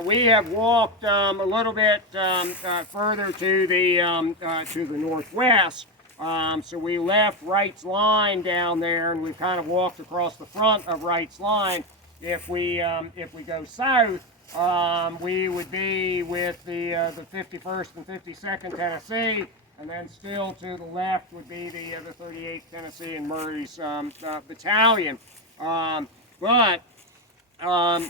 We have walked a little bit further to the northwest. So we left Wright's Line down there, and we've kind of walked across the front of Wright's Line. If we go south, we would be with the 51st and 52nd Tennessee, and then still to the left would be the 38th Tennessee and Murray's battalion.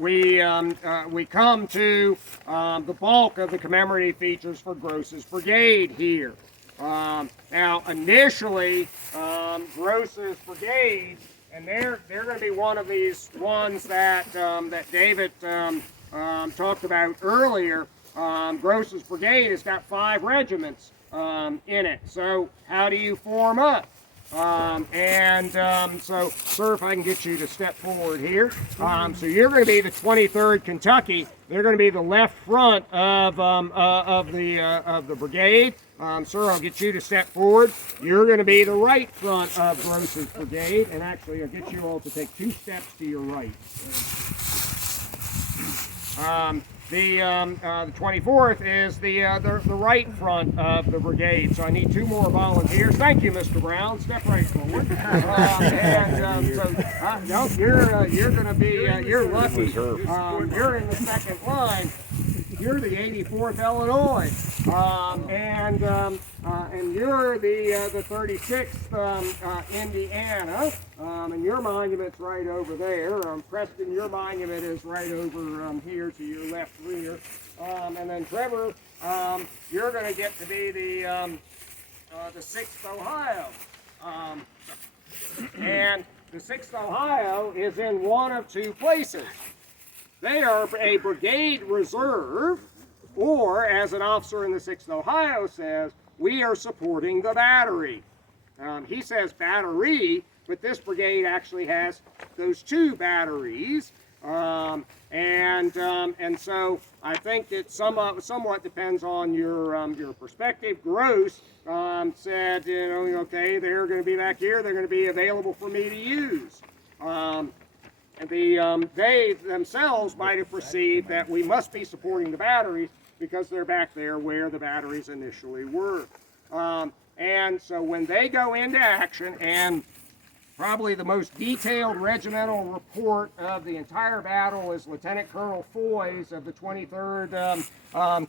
We come to the bulk of the commemorative features for Gross's brigade here. Now, initially, Gross's brigade, and they're going to be one of these ones that David talked about earlier. Gross's brigade has got 5 regiments in it. So, how do you form up? So, sir, if I can get you to step forward here. So you're going to be the 23rd Kentucky. They're going to be the left front of the brigade. Sir, I'll get you to step forward. You're going to be the right front of Gross's brigade, and actually, I'll get you all to take 2 steps to your right. The 24th is the right front of the brigade. So I need 2 more volunteers. Thank you, Mr. Brown. Step right forward. You're going to be you're lucky. You're in the second line. You're the 84th Illinois, and you're the 36th Indiana, and your monument's right over there. Preston, your monument is right over here to your left rear, and then Trevor, you're going to get to be the 6th Ohio, and the 6th Ohio is in one of 2 places. They are a brigade reserve, or as an officer in the 6th Ohio says, we are supporting the battery. He says battery, but this brigade actually has those 2 batteries. And so I think it somewhat depends on your perspective. Gross said, okay, they're going to be back here. They're going to be available for me to use. They themselves might have perceived that we must be supporting the batteries because they're back there where the batteries initially were. And so when they go into action, and probably the most detailed regimental report of the entire battle is Lieutenant Colonel Foy's of the 23rd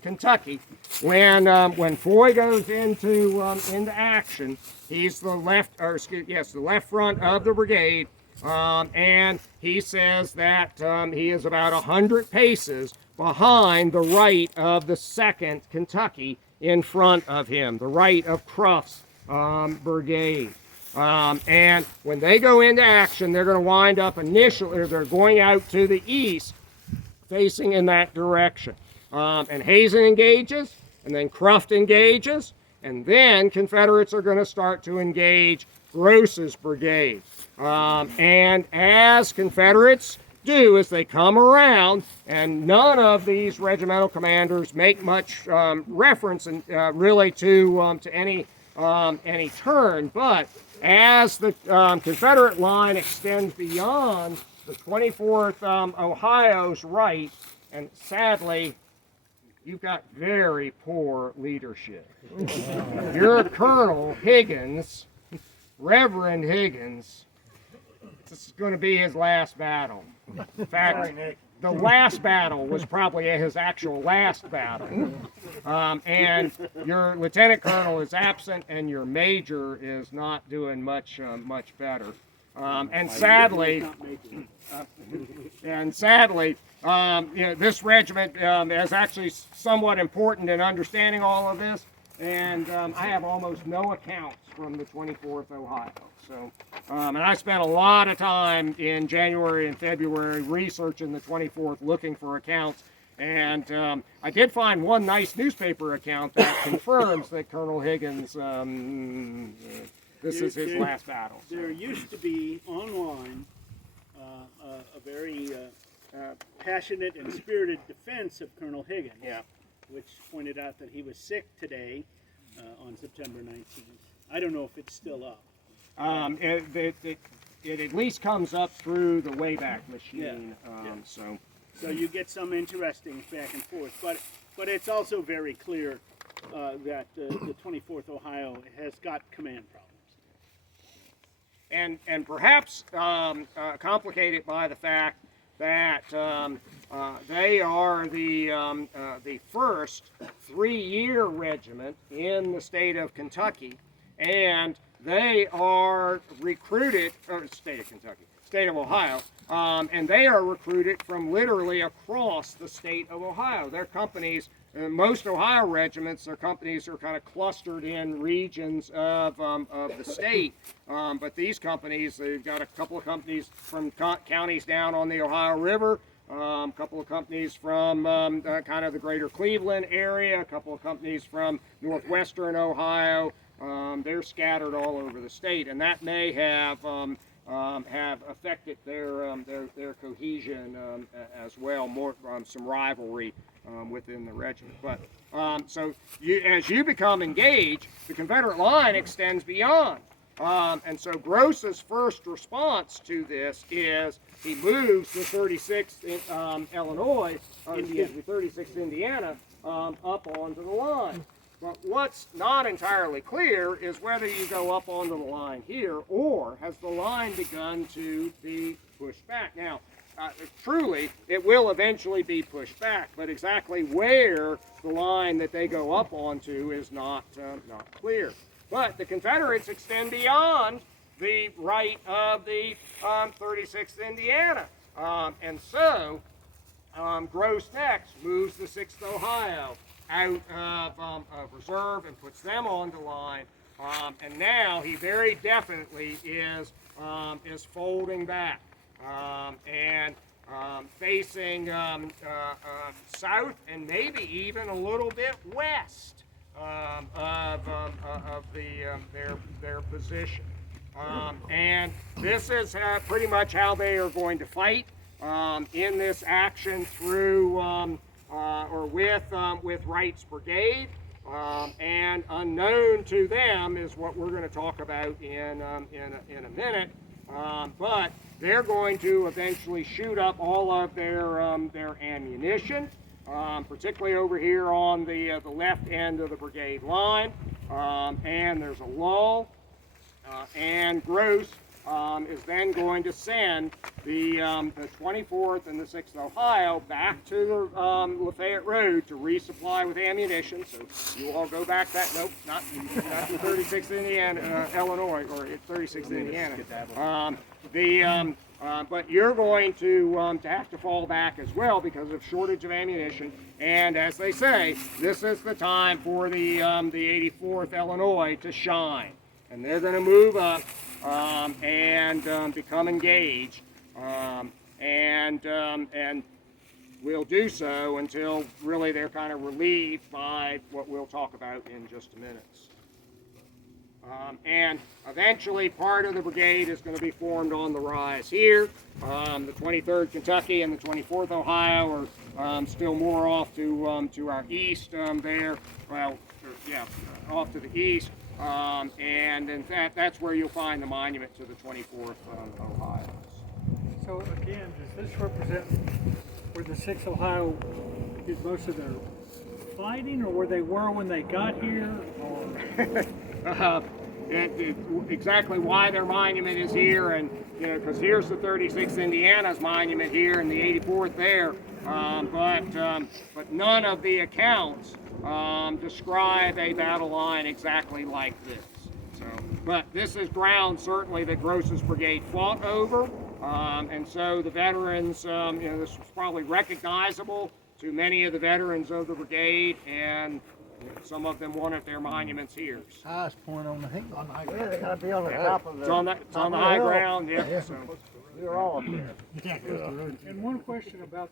Kentucky. When Foy goes into action, he's the left front of the brigade. And he says that he is about 100 paces behind the right of the 2nd Kentucky in front of him, the right of Cruft's brigade. And when they go into action, they're going to wind up they're going out to the east, facing in that direction. And Hazen engages, and then Cruft engages, and then Confederates are going to start to engage Gross's brigade. And as Confederates do, as they come around, and none of these regimental commanders make much reference really to any turn, but as the Confederate line extends beyond the 24th Ohio's right, and sadly, you've got very poor leadership. Your Colonel Higgins, Reverend Higgins, this is going to be his last battle. In fact, the last battle was probably his actual last battle. And your lieutenant colonel is absent, and your major is not doing much better. And sadly, this regiment is actually somewhat important in understanding all of this. And I have almost no accounts from the 24th Ohio. So, and I spent a lot of time in January and February researching the 24th, looking for accounts. And I did find one nice newspaper account that confirms that Colonel Higgins, this is his last battle. So. There used to be online a very passionate and spirited defense of Colonel Higgins, which pointed out that he was sick today on September 19th. I don't know if it's still up. It at least comes up through the Wayback Machine. So So you get some interesting back and forth. But it's also very clear that the 24th Ohio has got command problems. And perhaps complicated by the fact that they are the first 3-year regiment in the state of Kentucky, and they are recruited, state of Ohio, and they are recruited from literally across the state of Ohio. Their companies, most Ohio regiments, their companies are kind of clustered in regions of the state, but these companies, they've got a couple of companies from counties down on the Ohio River, a couple of companies from kind of the greater Cleveland area, a couple of companies from northwestern Ohio. They're scattered all over the state, and that may have affected their cohesion as well, more some rivalry within the regiment. But so as you become engaged, the Confederate line extends beyond. And so Gross's first response to this is he moves the 36th Illinois, 36th Indiana, up onto the line. But what's not entirely clear is whether you go up onto the line here, or has the line begun to be pushed back. Now, truly, it will eventually be pushed back, but exactly where the line that they go up onto is not clear. But the Confederates extend beyond the right of the 36th Indiana. And so Gross next moves the 6th Ohio out of reserve and puts them on the line. And now he very definitely is folding back and facing south and maybe even a little bit west of their position. And this is pretty much how they are going to fight in this action through or with Wright's brigade. And unknown to them is what we're going to talk about in a minute. But they're going to eventually shoot up all of their ammunition, particularly over here on the left end of the brigade line. And there's a lull. And Gross is then going to send the 24th and the 6th Ohio back to the Lafayette Road to resupply with ammunition. So you all go back that, nope, not the 36th Indiana, Illinois, or 36th Indiana. But you're going to have to fall back as well because of shortage of ammunition. And as they say, this is the time for the 84th Illinois to shine. And they're going to move up and become engaged, and we'll do so until really they're kind of relieved by what we'll talk about in just a minute. And eventually part of the brigade is going to be formed on the rise here. The 23rd Kentucky and the 24th Ohio are still more off to our east there. Well, yeah, off to the east. And in fact, that's where you'll find the monument to the 24th Ohio. So again, does this represent where the 6th Ohio did most of their fighting, or where they were when they got here? Or exactly why their monument is here, and because here's the 36th Indiana's monument here, and the 84th there, but none of the accounts describe a battle line exactly like this. So, but this is ground certainly that Gross's brigade fought over, and so the veterans, this was probably recognizable to many of the veterans of the brigade, and some of them wanted their monuments here. Highest point on the hill. Yeah, they gotta be on the top of the. It's on the high ground. Yeah. Yeah. So. We're all up there. And one question about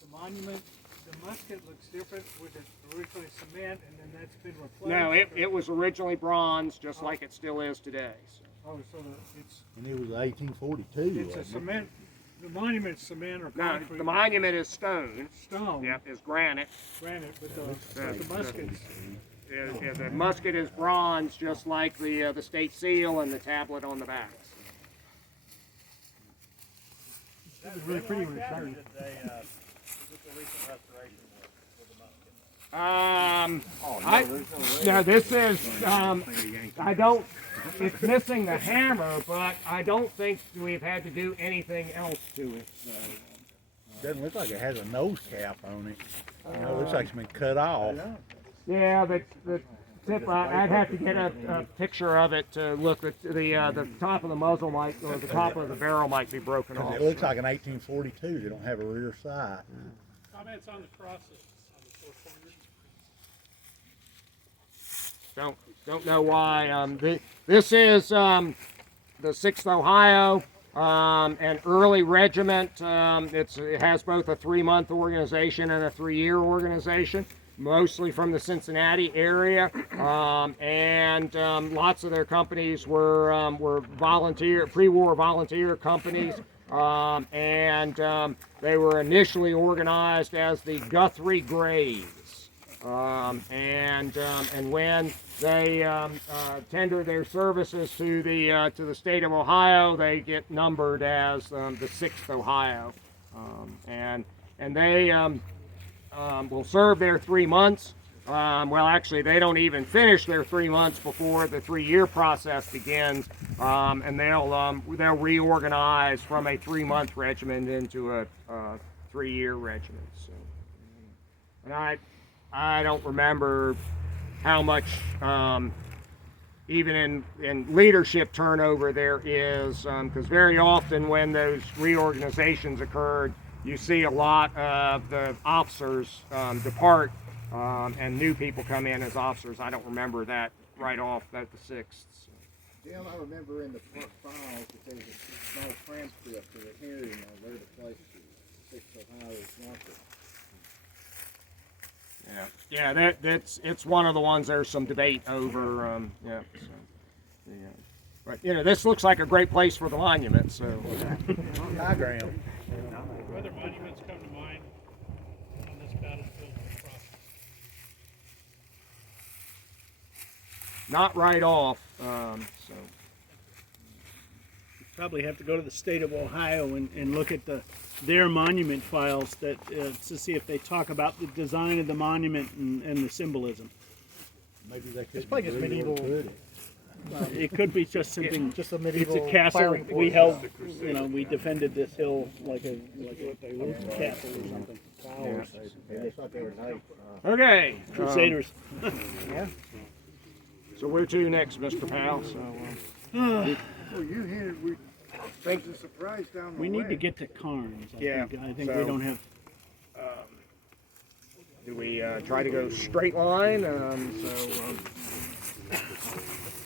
the monument, the musket looks different. Was it originally cement and then that's been replaced? No, it was originally bronze, just like it still is today. So. Oh, so it's And it was 1842. a cement. The monument's cement or No, concrete? the monument is stone. Stone. Yep, is granite. Granite, but the muskets. The musket is bronze, just like the state seal and the tablet on the back. It was really pretty when it started. Did they No, this is, I don't, it's missing the hammer, but I don't think we've had to do anything else to it. So. Doesn't look like it has a nose cap on it. You know, it looks like it's been cut off. Yeah, the tip, I'd have to get a picture of it to look at the top of the muzzle might, or the top of the barrel might be broken off. It looks like an 1842. They don't have a rear sight. Comments on the crosses on the four corners? Don't know why. This is the 6th Ohio, an early regiment. It has both a 3-month organization and a 3-year organization, mostly from the Cincinnati area, and lots of their companies were volunteer, pre-war volunteer companies, and they were initially organized as the Guthrie Grays, and when they tender their services to the state of Ohio, they get numbered as the 6th Ohio, and they will serve their 3 months. Well, actually, they don't even finish their 3 months before the 3-year process begins, and they'll reorganize from a 3-month regiment into a 3-year regiment. So, and I don't remember how much, even in leadership turnover there is, because very often when those reorganizations occurred, you see a lot of the officers depart, and new people come in as officers. I don't remember that right off at the 6th. So. Jim, I remember in the files that there's a small transcript of the hearing on where the place is 6th Ohio is wanted. Yeah, it's one of the ones there's some debate over. But this looks like a great place for the monument. So High ground. What other monuments come to mind on this battlefield cross? not right off. So. Probably have to go to the state of Ohio and look at their monument files that to see if they talk about the design of the monument and the symbolism. Maybe they could. It's probably just medieval. It could be just something. Just a medieval. It's a castle. firing We force. held, we defended this hill like a castle or something. Towers. They thought they were nice. Okay. Crusaders. Yeah. So where to next, Mr. Powell? So, Well, you hinted we think the surprise down the We need way. to get to Carnes. Yeah, I think so- we don't have. do we try to go straight line?